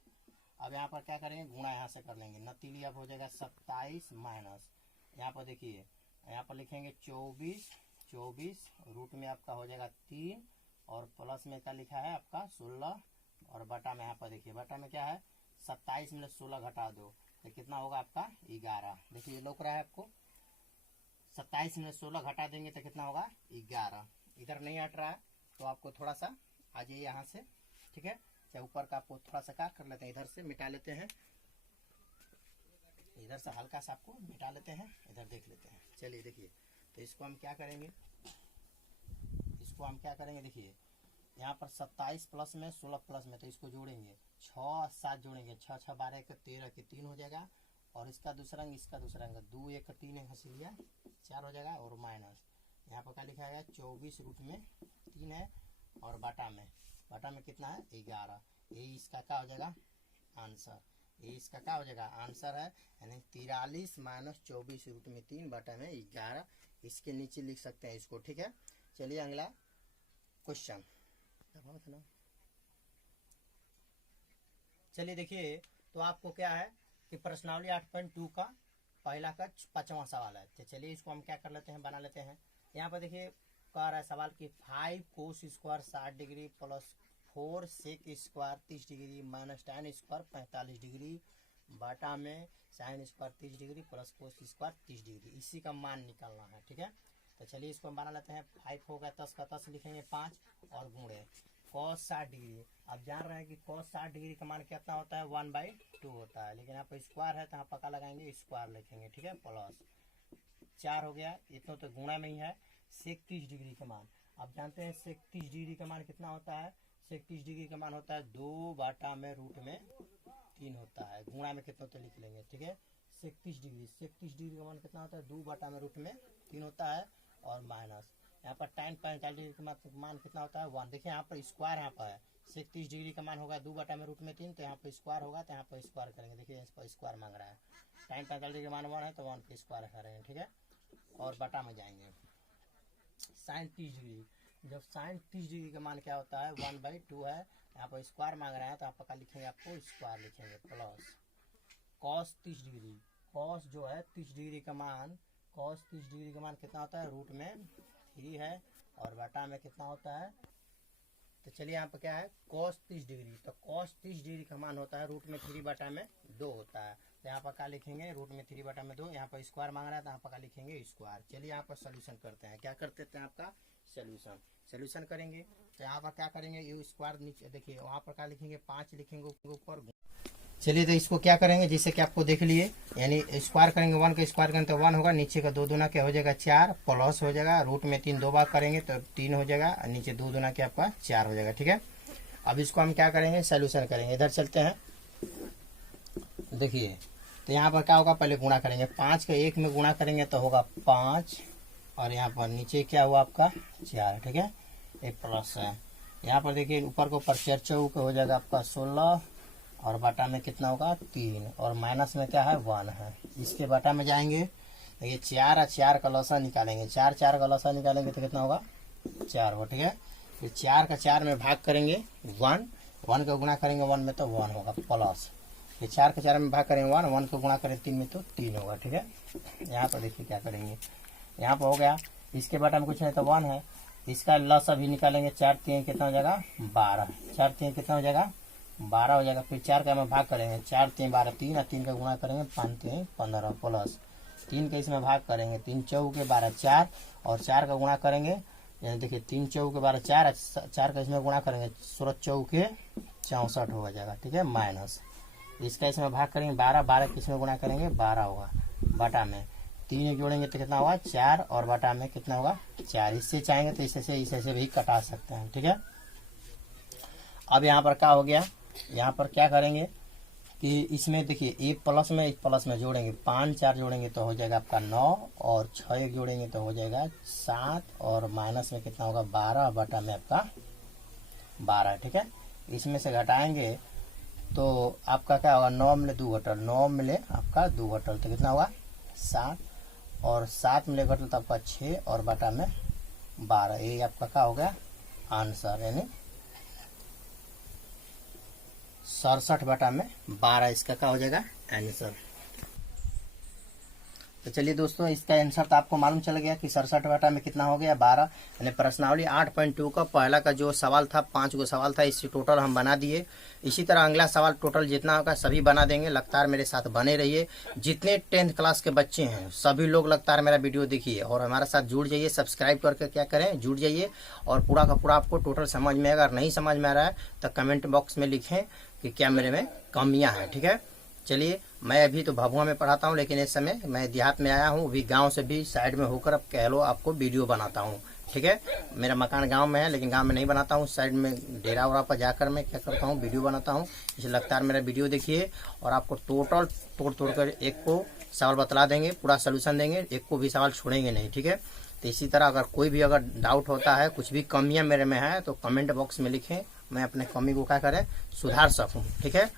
अब यहाँ पर क्या करेंगे, गुणा यहाँ से कर लेंगे, नतीली अब हो जाएगा 27 माइनस, यहाँ पर देखिए यहाँ पर लिखेंगे 24 रूट में आपका हो जाएगा 3, और प्लस में क्या लिखा है आपका 16, और बटा में यहाँ पर देखिए बटा में क्या है 27 में 16 घटा दो तो कितना होगा आपका 11। देखिए लौक रहा है आपको, 27 में 16 घटा देंगे तो कितना होगा 11। इधर नहीं हट रहा है तो आपको थोड़ा सा आ जाइए यहाँ से, ठीक है। चाहे ऊपर का आपको थोड़ा सा क्या कर लेते हैं, इधर से मिटा लेते हैं, इधर से हल्का सा आपको मिटा लेते हैं, इधर देख लेते हैं। चलिए देखिए, तो इसको हम क्या करेंगे, इसको हम क्या करेंगे, देखिए यहाँ पर 27 प्लस में 16 प्लस में, तो इसको जोड़ेंगे 6 7 जोड़ेंगे, 6 6 12 1 13 के 3 हो जाएगा, और इसका दूसरा अंग इसका दूसरा अंग 2 1 3 1 हंस लिया 4 हो जाएगा, और माइनस यहाँ पर क्या लिखा है 24 रूट में 3 है, और बाटा में कितना है 11। ये इसका क्या हो जाएगा आंसर, ये इसका क्या हो जाएगा आंसर है, यानी 43 माइनस 24 रूट में 3 बाटा में 11। इसके नीचे लिख सकते हैं इसको, ठीक है। चलिए अगला क्वेश्चन, चलिए देखिए, तो आपको क्या है कि प्रश्नावली 8.2 का पहला का 5वां सवाल है। तो चलिए इसको हम क्या कर लेते हैं, बना लेते हैं। यहाँ पर देखिए कह रहा है सवाल कि 5 cos square 60 degree plus 4 sec square 30 degree minus tan square 45 degree बाटा में sine square 30 degree plus cos square 30 degree, इसी का मान निकालना है, ठीक है। तो चलिए इसको हम बना लेते हैं। 5 होगा 10 का 10 लिखेंगे 5 और गुणे cos 60 डिग्री। आप जान रहे हैं कि cos 60 डिग्री का मान कितना होता है 1/2 होता है, लेकिन यहाँ पर स्क्वायर है तो यहाँ पक्का लगाएंगे स्क्वायर लिखेंगे, ठीक है। प्लस 4 हो गया, इतना तो गुणा में ही है। सेक 30 डिग्री का मान आप जानते हैं, सेक 30 डिग्री का मान कितना होता है, सेक 30 डिग्री का मान होता है 2 बाटा में रूट में 3 होता है, गुणा में कितना तो लिख लेंगे, ठीक है। सेक 30 डिग्री का मान कितना होता है 2 बाटा में रूट में 3 होता है, और माइनस यहाँ पर tan 45 डिग्री का मान कितना होता है 1। देखिए यहाँ पर स्क्वायर यहाँ पर है, सेक 30 डिग्री का मान होगा 2 बाटा में रूट में 3, तो यहाँ पर स्क्वायर होगा, तो यहाँ पर स्क्वायर करेंगे। देखिए इस पर स्क्वायर मांग रहा है, tan 45 डिग्री का मान 1 है तो 1 पे स्क्वायर करेंगे, ठीक है। और बटा में जाएंगे साइन 30 डिग्री, जब साइन 30 डिग्री का मान क्या होता है 1/2 है, यहाँ पर स्क्वायर मांग रहे हैं तो आप पक्का लिखेंगे, आपको स्क्वायर लिखेंगे। प्लस cos 30 डिग्री, cos जो है 30 डिग्री का मान, cos 30 डिग्री का मान कितना होता है रूट में 3 है, और बटा में कितना होता है, तो चलिए यहाँ पर क्या है cos 30 डिग्री, तो cos 30 डिग्री का मान होता है रूट में 3 बटा में 2 होता है, तो यहाँ पर क्या लिखेंगे रूट में 3 बटा में 2, यहाँ पर स्क्वायर मांग रहा है तो यहाँ पर क्या लिखेंगे स्क्वायर। चलिए यहाँ पर सोल्यूशन करते हैं, क्या करते हैं आपका सोल्यूशन करेंगे। तो यहाँ पर क्या करेंगे, ये स्क्वायर नीचे देखिए वहाँ पर क्या लिखेंगे 5 लिखेंगे ऊपर। चलिए तो इसको क्या करेंगे, जैसे कि आपको देख लिए, यानी स्क्वायर करेंगे 1 का स्क्वायर करेंगे तो 1 होगा, नीचे का 2 दूना क्या हो जाएगा 4, प्लस हो जाएगा रूट में 3 2 बार करेंगे तो 3 हो जाएगा, नीचे 2 दूना क्या आपका 4 हो जाएगा, ठीक है। अब इसको हम क्या करेंगे सोल्यूशन करेंगे, इधर चलते हैं। देखिए तो यहाँ पर क्या होगा, पहले गुणा करेंगे, 5 का 1 में गुणा करेंगे तो होगा 5, और यहाँ पर नीचे क्या हुआ आपका 4, ठीक है। एक प्लस है, यहाँ पर देखिए ऊपर को ऊपर 4 चौक हो जाएगा आपका 16, और बाटा में कितना होगा 3, और माइनस में क्या है 1 है। इसके बाटा में जाएंगे, देखिए 4 और 4 का लौसा निकालेंगे, 4 4 का लौसा निकालेंगे तो कितना होगा 4 हो, ठीक है। फिर 4 का 4 में भाग करेंगे 1 का गुणा करेंगे 1 में तो 1 होगा, प्लस फिर 4 का 4 में भाग करेंगे 1 का गुणा करेंगे 3 में तो 3 होगा, ठीक है। यहाँ पर देखिए क्या करेंगे, यहाँ पर हो गया, इसके बाटा में कुछ नहीं तो 1 है, इसका लस अभी निकालेंगे, 4 3 कितना हो जाएगा 12, 4 3 कितना हो जाएगा 12 हो जाएगा। फिर 4 का में भाग करेंगे, 4 3 12 3, और 3 का गुणा करेंगे 5 3 15, प्लस 3 का इसमें भाग करेंगे, 3 चौके 12 4, और 4 का गुणा करेंगे, यानी देखिए 3 चौके 12 4, 4 का इसमें गुणा करेंगे 16 चौके 64 हो जाएगा, ठीक है। माइनस इसका इसमें भाग करेंगे 12, 12 के इसमें गुणा करेंगे 12 होगा, बाटा में 3 जोड़ेंगे तो कितना होगा 4, और बाटा में कितना होगा 4। इससे चाहेंगे तो इसे भी कटा सकते हैं, ठीक है। अब यहाँ पर क्या हो गया, यहाँ पर क्या करेंगे कि इसमें देखिए एक प्लस में जोड़ेंगे, 5 4 जोड़ेंगे तो हो जाएगा आपका 9, और 6 1 जोड़ेंगे तो हो जाएगा 7, और माइनस में कितना होगा 12, बाटा में आपका 12, ठीक है। इसमें से घटाएंगे तो आपका क्या होगा 9 मिले 2 घटल, 9 मिले आपका 2 घटल तो कितना होगा 7, और 7 मिले घटल तो आपका 6, और बाटा में 12। ये आपका क्या हो गया आंसर, यानी 67 बटा में 12 इसका क्या हो जाएगा आंसर। तो चलिए दोस्तों, इसका आंसर तो आपको मालूम चल गया कि 67 बटा में कितना हो गया 12, यानी प्रश्नावली 8.2 का पहला का जो सवाल था 5 गो सवाल था, इससे टोटल हम बना दिए। इसी तरह अगला सवाल टोटल जितना होगा सभी बना देंगे, लगातार मेरे साथ बने रहिए। जितने 10th क्लास के बच्चे हैं सभी लोग लगातार मेरा वीडियो देखिए और हमारे साथ जुड़ जाइए, सब्सक्राइब करके क्या करें जुड़ जाइए, और पूरा का पूरा आपको टोटल समझ में। अगर नहीं समझ में आ रहा है तो कमेंट बॉक्स में लिखें कि क्या मेरे में कमियां हैं, ठीक है। चलिए, मैं अभी तो भभुआ में पढ़ाता हूँ, लेकिन इस समय मैं देहात में आया हूँ, अभी गांव से भी साइड में होकर अब कह लो आपको वीडियो बनाता हूँ। ठीक है। मेरा मकान गांव में है, लेकिन गांव में नहीं बनाता हूँ, साइड में डेरा वरा पर जाकर मैं क्या करता हूँ, वीडियो बनाता हूँ। इसे लगातार मेरा वीडियो देखिए और आपको टोटल तोड़ कर एक को सवाल बतला देंगे, पूरा सोल्यूशन देंगे, एक को भी सवाल छोड़ेंगे नहीं, ठीक है। तो इसी तरह अगर कोई भी अगर डाउट होता है, कुछ भी कमियां मेरे में है, तो कमेंट बॉक्स में लिखें, मैं अपने कमी को क्या करें, सुधार सकूं, ठीक है।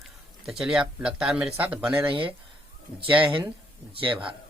तो चलिए आप लगातार मेरे साथ बने रहिए। जय हिंद, जय भारत।